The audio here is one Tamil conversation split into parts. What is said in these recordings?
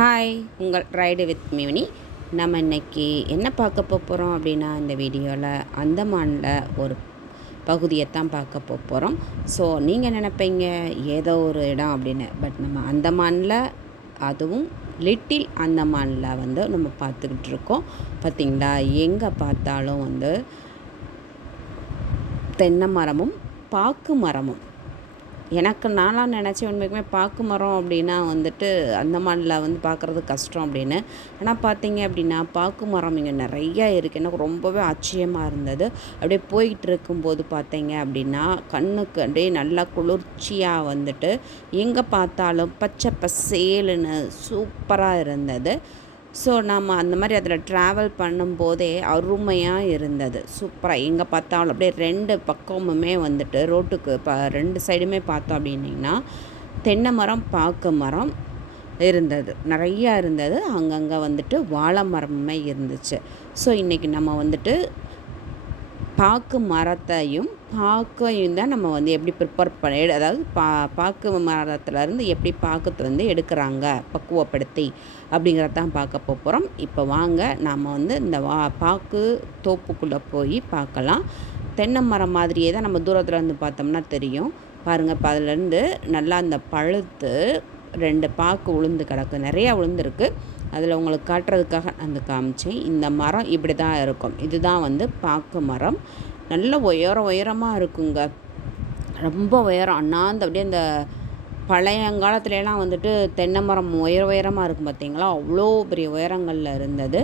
ஹாய் உங்கள் ரைடு வித் மிவினி நம்ம இன்னைக்கு என்ன பார்க்க போகிறோம் அப்படின்னா இந்த வீடியோவில் அந்தமானில் ஒரு பகுதியை தான் பார்க்க போகிறோம் ஸோ நீங்கள் நினைப்பீங்க? ஏதோ ஒரு இடம் அப்படின்னு. பட் நம்ம அந்தமானில் அதுவும் லிட்டில் அந்தமானில் வந்து நம்ம பார்த்துக்கிட்டு இருக்கோம். பார்த்திங்களா எங்கே பார்த்தாலும் வந்து தென்னை மரமும் பாக்கு மரமும். எனக்கு நானாக நினச்சி உண்மைக்குமே பாக்கு மரம் அப்படின்னா வந்துட்டு அந்தமானில் வந்து பார்க்குறது கஷ்டம் அப்படின்னு. ஆனால் பார்த்தீங்க அப்படின்னா பாக்கு மரம் இங்கே நிறையா இருக்குது எனக்கு ரொம்பவே ஆச்சரியமாக இருந்தது. அப்படியே போயிட்டு இருக்கும்போது பார்த்தீங்க அப்படின்னா கண்ணுக்கு அப்படியே நல்லா குளிர்ச்சியாக வந்துட்டு எங்கே பார்த்தாலும் பச்சை பசேலுன்னு சூப்பராக இருந்தது. ஸோ நம்ம அந்த மாதிரி அதில் ட்ராவல் பண்ணும்போதே அருமையாக இருந்தது. சூப்பராக எங்கே பார்த்தாலும் அப்படியே ரெண்டு பக்கமுமே வந்துட்டு ரோட்டுக்கு ப ரெண்டு சைடுமே பார்த்தோம் அப்படின்னிங்கன்னா தென்னை மரம் பாக்கு மரம் இருந்தது. நிறையா இருந்தது. அங்கங்கே வந்துட்டு வாழை மரமுமே இருந்துச்சு. ஸோ இன்றைக்கி நம்ம வந்துட்டு பாக்கு மரத்தையும் பாக்கையும் தான் நம்ம வந்து எப்படி ப்ரிப்பேர் பண்ண அதாவது பா பாக்கு மரத்துலேருந்து எப்படி பாக்கத்தை வந்து எடுக்கிறாங்க பக்குவப்படுத்தி அப்படிங்கிறத தான் பார்க்க போகிறோம் இப்போ வாங்க நாம் வந்து இந்த வா பாக்கு தோப்புக்குள்ளே போய் பார்க்கலாம். தென்னை மரம் மாதிரியே தான் நம்ம தூரத்தில் இருந்து பார்த்தோம்னா தெரியும். பாருங்கள் இப்போ அதுலேருந்து நல்லா அந்த பழுத்து ரெண்டு பாக்கு உளுந்து கிடக்கு. நிறையா உளுந்துருக்கு அதில் உங்களுக்கு காட்டுறதுக்காக அந்த காமிச்சேன். இந்த மரம் இப்படி தான் இருக்கும். இதுதான் வந்து பாக்கு மரம். நல்ல உயரம் உயரமாக இருக்குங்க. ரொம்ப உயரம். அண்ணாந்து அப்படியே அந்த பழையங்காலத்துலலாம் வந்துட்டு தென்னை மரம் உயர உயரமாக இருக்கும் பார்த்தீங்களா? அவ்வளோ பெரிய உயரங்களில் இருந்தது.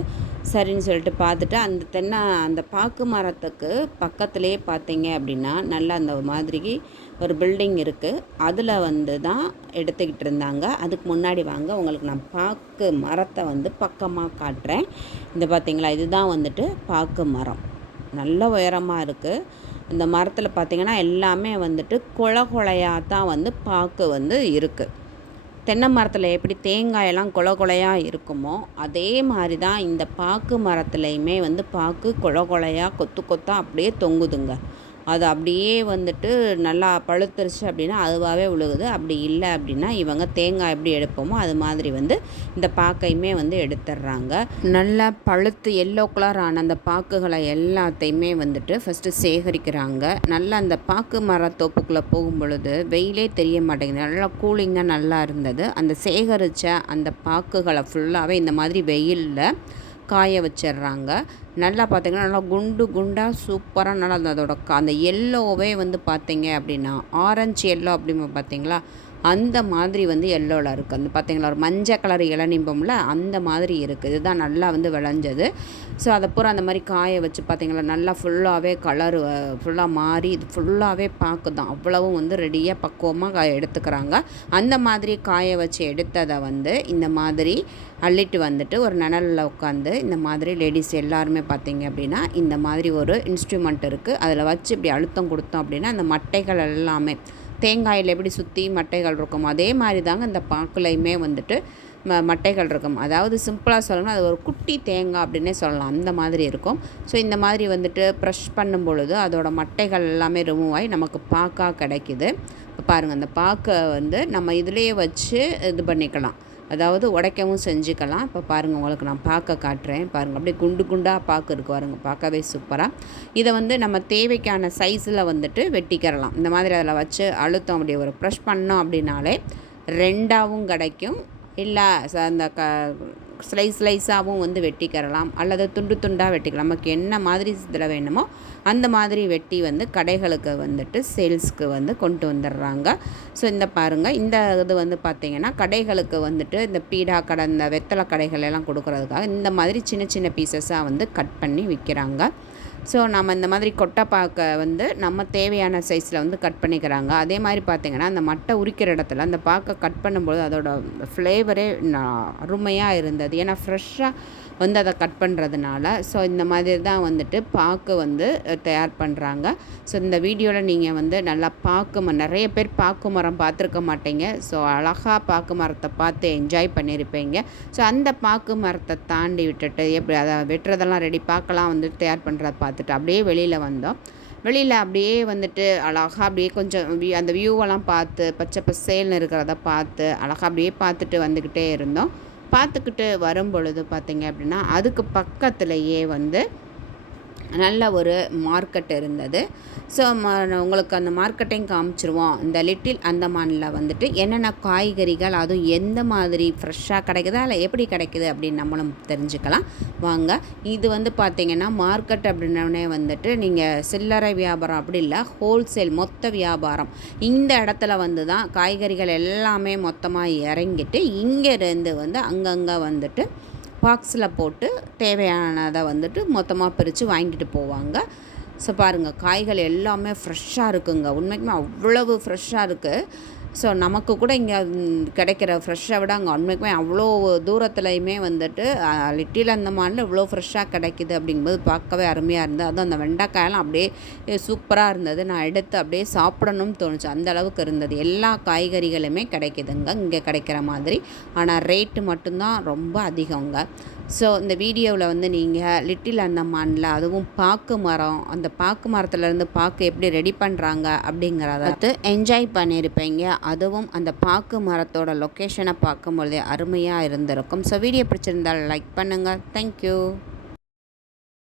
சரின்னு சொல்லிட்டு பார்த்துட்டு அந்த தென்னை அந்த பாக்கு மரத்துக்கு பக்கத்துலேயே பார்த்தீங்க அப்படின்னா நல்லா அந்த மாதிரி ஒரு பில்டிங் இருக்குது அதில் வந்து தான் எடுத்துக்கிட்டு இருந்தாங்க. அதுக்கு முன்னாடி வாங்க உங்களுக்கு நான் பாக்கு மரத்தை வந்து பக்கமாக காட்டுறேன். இந்த பார்த்தீங்களா? இதுதான் வந்துட்டு பாக்கு மரம். நல்ல உயரமாக இருக்குது இந்த மரத்தில் பார்த்திங்கன்னா எல்லாமே வந்துட்டு கொலை கொலையாக தான் வந்து பாக்கு வந்து இருக்குது தென்னை மரத்தில் எப்படி தேங்காயெல்லாம் கொலை கொலையாக இருக்குமோ அதே மாதிரி தான் இந்த பாக்கு மரத்துலையுமே வந்து பாக்கு கொலை கொலையாக கொத்து கொத்தாக அப்படியே தொங்குதுங்க. அது அப்படியே வந்துட்டு நல்லா பழுத்துருச்சு அப்படின்னா அதுவாகவே விழுகுது அப்படி இல்லை அப்படின்னா இவங்க தேங்காய் எப்படி எடுப்போமோ அது மாதிரி வந்து இந்த பாக்கையுமே வந்து எடுத்துடுறாங்க. நல்லா பழுத்து எல்லோ கலர் ஆன அந்த பாக்குகளை எல்லாத்தையுமே வந்துட்டு ஃபஸ்ட்டு சேகரிக்கிறாங்க. நல்லா அந்த பாக்கு மரத்தோப்புக்குள்ளே போகும் பொழுது வெயிலே தெரிய மாட்டேங்குது. நல்லா கூலிங்காக நல்லா இருந்தது. அந்த சேகரித்த அந்த பாக்குகளை ஃபுல்லாகவே இந்த மாதிரி வெயிலில் காய வச்சிடுறாங்க நல்லா பார்த்திங்கன்னா நல்லா குண்டு குண்டாக சூப்பராக நல்லா அதோட அந்த எல்லோவே வந்து பார்த்திங்க அப்படின்னா ஆரஞ்சு எல்லோ அப்படிமா பார்த்தீங்களா அந்த மாதிரி வந்து எல்லோவில் இருக்குது அந்த பார்த்தீங்களா ஒரு மஞ்சள் கலர் இளநிம்பம்ல அந்த மாதிரி இருக்குது இதுதான் நல்லா வந்து விளைஞ்சது. ஸோ அதை பூரா அந்த மாதிரி காய வச்சு பார்த்தீங்களா நல்லா ஃபுல்லாகவே கலர் ஃபுல்லாக மாறி இது ஃபுல்லாகவே பார்க்குதான் அவ்வளவும் வந்து ரெடியாக பக்குவமாக எடுத்துக்கிறாங்க. அந்த மாதிரி காய வச்சு எடுத்ததை வந்து இந்த மாதிரி அள்ளிட்டு வந்துட்டு ஒரு நிழலில் உட்காந்து இந்த மாதிரி லேடிஸ் எல்லாருமே பார்த்தீங்க அப்படின்னா இந்த மாதிரி ஒரு இன்ஸ்ட்ருமெண்ட் இருக்குது அதில் வச்சு இப்படி அழுத்தம் கொடுத்தோம் அப்படின்னா அந்த மட்டைகள் எல்லாமே தேங்காயில் எப்படி சுற்றி மட்டைகள் இருக்கும் அதே மாதிரி தாங்க இந்த பாக்குலையுமே வந்துட்டு ம மட்டைகள் இருக்கும். அதாவது சிம்பிளாக சொல்லணும்னா அது ஒரு குட்டி தேங்காய் அப்படின்னே சொல்லலாம். அந்த மாதிரி இருக்கும். ஸோ இந்த மாதிரி வந்துட்டு ப்ரெஷ் பண்ணும் பொழுது அதோட மட்டைகள் எல்லாமே ரிமூவ் ஆகி நமக்கு பாக்காக கிடைக்கிது. இப்போ பாருங்கள் அந்த பாக்கை வந்து நம்ம இதிலேயே வச்சு இது பண்ணிக்கலாம். அதாவது உடைக்கவும் செஞ்சுக்கலாம். இப்போ பாருங்கள் உங்களுக்கு நான் பார்க்க காட்டுறேன். பாருங்கள் அப்படியே குண்டு குண்டாக பார்க்க இருக்கு பாருங்கள் பார்க்கவே சூப்பராக இதை வந்து நம்ம தேவைக்கான சைஸில் வந்துட்டு வெட்டிக்கிறலாம். இந்த மாதிரி அதில் வச்சு அழுத்தம் அப்படி ஒரு ப்ரெஷ் பண்ணோம் அப்படின்னாலே ரெண்டாகவும் கிடைக்கும். இல்லை அந்த க ஸ்லைஸ் ஸ்லைஸாகவும் வந்து வெட்டிக்கிறலாம் அல்லது துண்டு துண்டாக வெட்டிக்கலாம். நமக்கு என்ன மாதிரி இதில் வேணுமோ அந்த மாதிரி வெட்டி வந்து கடைகளுக்கு வந்துட்டு சேல்ஸ்க்கு வந்து கொண்டு வந்துடுறாங்க. ஸோ இந்த பாருங்கள் இந்த இது வந்து பார்த்திங்கன்னா கடைகளுக்கு வந்துட்டு இந்த பீடா கடை இந்த வெத்தலை கடைகள் எல்லாம் கொடுக்குறதுக்காக இந்த மாதிரி சின்ன சின்ன பீசஸாக வந்து கட் பண்ணி விற்கிறாங்க. ஸோ நம்ம இந்த மாதிரி கொட்டைப்பாக்கை வந்து நம்ம தேவையான சைஸில் வந்து கட் பண்ணிக்கிறாங்க. அதே மாதிரி பார்த்திங்கன்னா அந்த மட்டை உரிக்கிற இடத்துல அந்த பாக்கை கட் பண்ணும்போது அதோட ஃப்ளேவரே அருமையாக இருந்தது. ஏன்னா ஃப்ரெஷ்ஷாக வந்து அதை கட் பண்ணுறதுனால ஸோ இந்த மாதிரி தான் வந்துட்டு பாக்கு வந்து தயார் பண்ணுறாங்க ஸோ இந்த வீடியோவில் நீங்கள் வந்து நல்லா பாக்கு நிறைய பேர் பாக்கு மரம் பார்த்துருக்க மாட்டீங்க. ஸோ அழகாக பாக்கு மரத்தை பார்த்து என்ஜாய் பண்ணியிருப்பீங்க. ஸோ அந்த பாக்கு மரத்தை தாண்டி விட்டுட்டு எப்படி அதை வெட்டுறதெல்லாம் ரெடி பார்க்கலாம் வந்து தயார் பண்ணுறத பார்த்துட்டு அப்படியே வெளியில் வந்தோம். வெளியில் அப்படியே வந்துட்டு அழகாக அப்படியே கொஞ்சம் வியூ அந்த வியூவெல்லாம் பார்த்து பச்சை பசேல்னு இருக்கிறத பார்த்து அழகாக அப்படியே பார்த்துட்டு வந்துக்கிட்டே இருந்தோம். பார்த்துக்கிட்டு வரும் பொழுது பார்த்தீங்க அப்படின்னா அதுக்கு பக்கத்துலேயே வந்து நல்ல ஒரு மார்க்கெட் இருந்தது. ஸோ உங்களுக்கு அந்த மார்க்கெட்டையும் காமிச்சிருவோம். இந்த லிட்டில் அந்தமானில் வந்துட்டு என்னென்ன காய்கறிகள் அதுவும் எந்த மாதிரி ஃப்ரெஷ்ஷாக கிடைக்குதா இல்லை எப்படி கிடைக்குது அப்படின்னு நம்மளும் தெரிஞ்சுக்கலாம். வாங்க இது வந்து பார்த்திங்கன்னா மார்க்கெட் அப்படின்னே வந்துட்டு நீங்கள் சில்லறை வியாபாரம் அப்படி இல்லை ஹோல்சேல் மொத்த வியாபாரம். இந்த இடத்துல வந்து தான் காய்கறிகள் எல்லாமே மொத்தமாக இறங்கிட்டு இங்கேருந்து வந்து அங்கங்கே வந்துட்டு பாக்ஸில் போட்டு தேவையானதை வந்துட்டு மொத்தமாக பிரித்து வாங்கிட்டு போவாங்க. ஸோ பாருங்கள் காய்கள் எல்லாமே ஃப்ரெஷ்ஷாக இருக்குங்க. உண்மைக்குமே அவ்வளவு ஃப்ரெஷ்ஷாக இருக்குது ஸோ நமக்கு கூட இங்கே கிடைக்கிற ஃப்ரெஷ்ஷை விட அங்கே உண்மைக்குமே அவ்வளோ தூரத்துலையுமே வந்துட்டு லிட்டில் அந்த மாநில இவ்வளோ ஃப்ரெஷ்ஷாக கிடைக்குது அப்படிங்கும்போது பார்க்கவே அருமையாக இருந்தது. அதுவும் அந்த வெண்டைக்காயெல்லாம் அப்படியே சூப்பராக இருந்தது. நான் எடுத்து அப்படியே சாப்பிடணும்னு தோணுச்சு. அந்த அளவுக்கு இருந்தது. எல்லா காய்கறிகளுமே கிடைக்குதுங்க. இங்கே கிடைக்கிற மாதிரி. ஆனால் ரேட்டு மட்டும்தான் ரொம்ப அதிகங்க. ஸோ இந்த வீடியோவில் வந்து நீங்கள் லிட்டில் அந்தமானில் அதுவும் பாக்கு மரம் அந்த பாக்கு மரத்துலேருந்து பாக்கு எப்படி ரெடி பண்ணுறாங்க அப்படிங்கிறத என்ஜாய் பண்ணியிருப்பீங்க. அதுவும் அந்த பாக்கு மரத்தோட லொக்கேஷனை பார்க்கும்பொழுதே அருமையாக இருந்திருக்கும். ஸோ வீடியோ பிடிச்சிருந்தால் லைக் பண்ணுங்கள் தேங்க்யூ